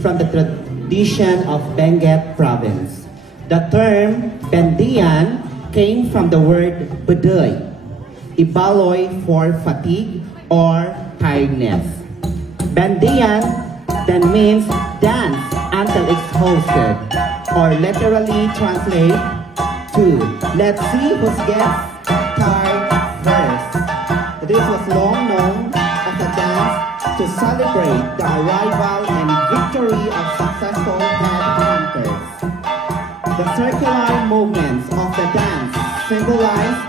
from the tradition of Benguet province. The term Bendian came from the word bedoy, ibaloy for fatigue or tiredness. Bendian then means dance until exhausted, or literally translate to let's see who gets tired first. This was long known as a dance to celebrate the arrival and victory of successful headhunters. The circular movements of the dance symbolize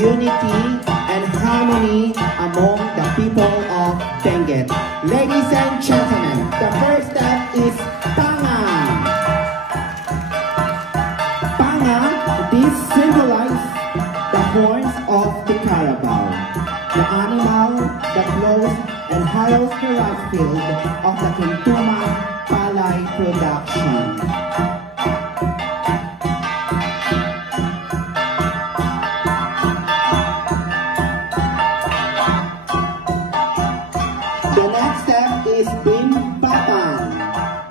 unity and harmony among the people of Benguet. Ladies and gentlemen, the first step is Panga. Panga, this symbolizes the horns of the carabao, the animal that blows and harrows the rice field of the Kintuman Palay production. The next step is Bimbatan,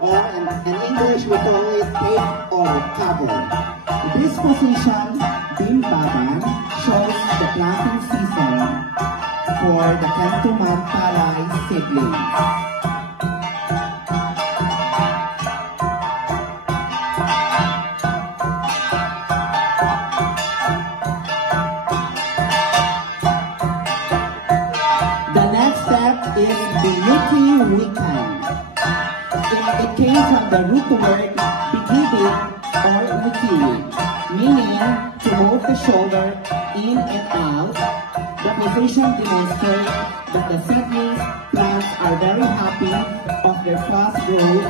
or in English we call it take or cover. This position, Bimbatan, shows the planting season for the Kintuman Palay seedlings. The next step is Bigiti Wikan. It came from the root word Bigiti or Wiki, meaning to move the shoulder in and out. The position demonstrates that the seedling plants are very happy of their fast growth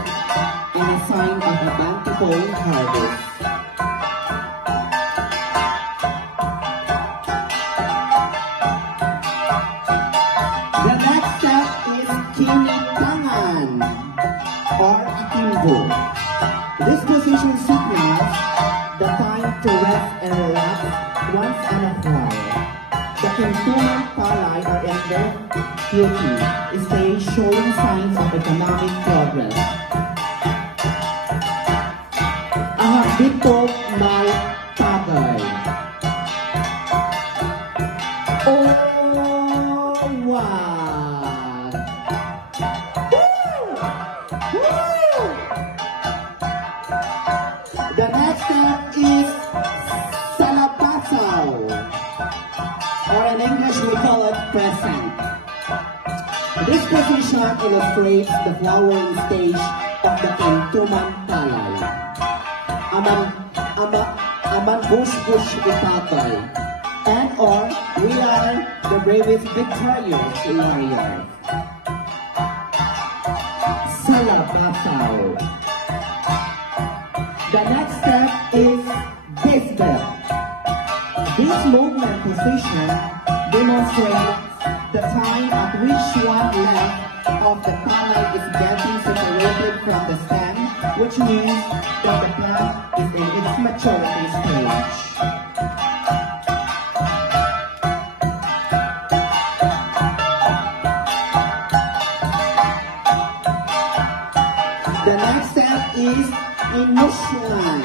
and a sign of a bountiful harvest. The next step is Kinitangan or Akimbo. This position signals the time to rest and relax once and a while. The Kintuman Palay are in their beauty stage, showing signs of economic progress. Dito may tagay. Oh, wow! Woo! The next step is Salapasaw, or in English we call it present. This position illustrates the flowering stage of the Kintuman Palay. Aman bush itatay, and or we are the bravest victorious warrior. Salapasaw. The next step is Disbel. This movement position demonstrates the time at which one left of the palay is getting separated from the stem, which means that the plant is in its maturity stage. The next step is Inushlan,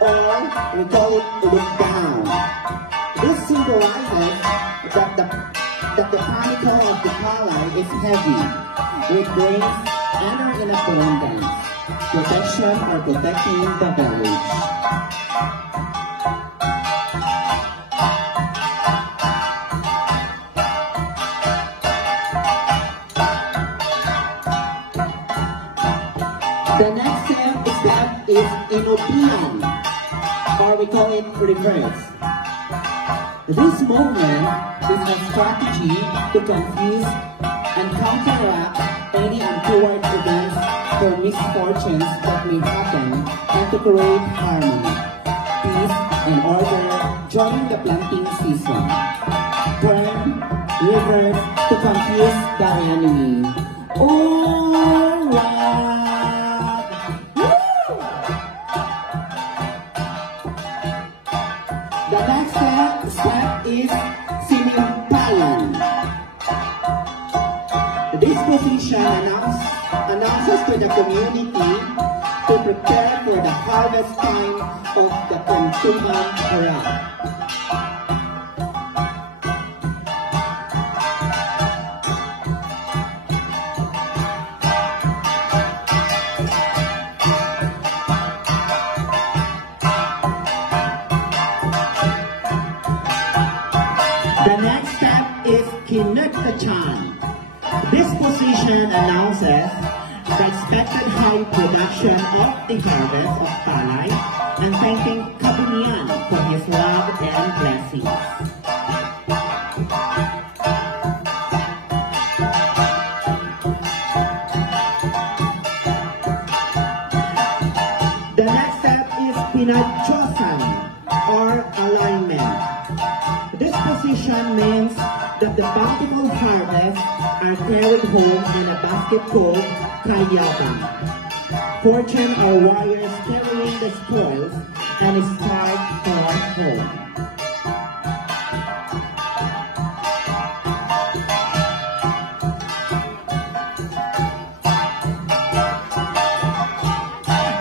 or we call it look down. This symbolizes that the panicle of the palay is heavy, which brings honor in abundance, protection or protecting the village. The next step is Inupian, or we call it reverse. This movement is a strategy to confuse and counteract any untoward events or misfortunes that may happen and to create harmony, peace, and order during the planting season. Turn, reverse to confuse the enemy. Alright! Woo! The next step is Sinimpalan. This position announces to for the community to prepare for the harvest time of the Kuntuman Harap. The next step is Kinekachan. This position announces the expected high production of the harvest of palay and thanking Kabunian for his love and blessings. The next step is Pinadyosan or alignment. This position means that the bountiful harvest are carried home in a basket called kayabang. Fortune or warriors carrying the spoils and start for home.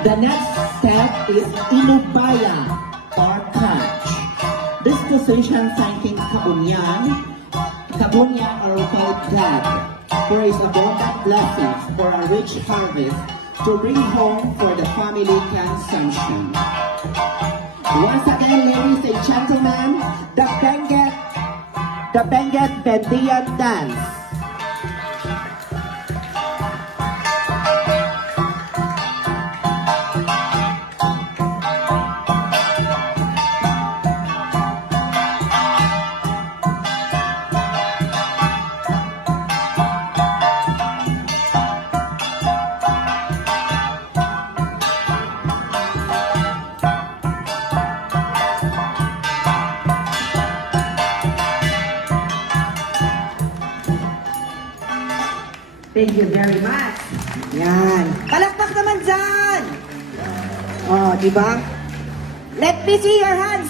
The next step is inubaya or catch. This position thanking Kabunyan or called God for his abundant blessings for a rich harvest to bring home for the family consumption. Once again, ladies and gentlemen, the Benguet Bendian dance. Thank you very much. Yan. Palakpak naman dyan. Oh, di ba? Let me see your hands.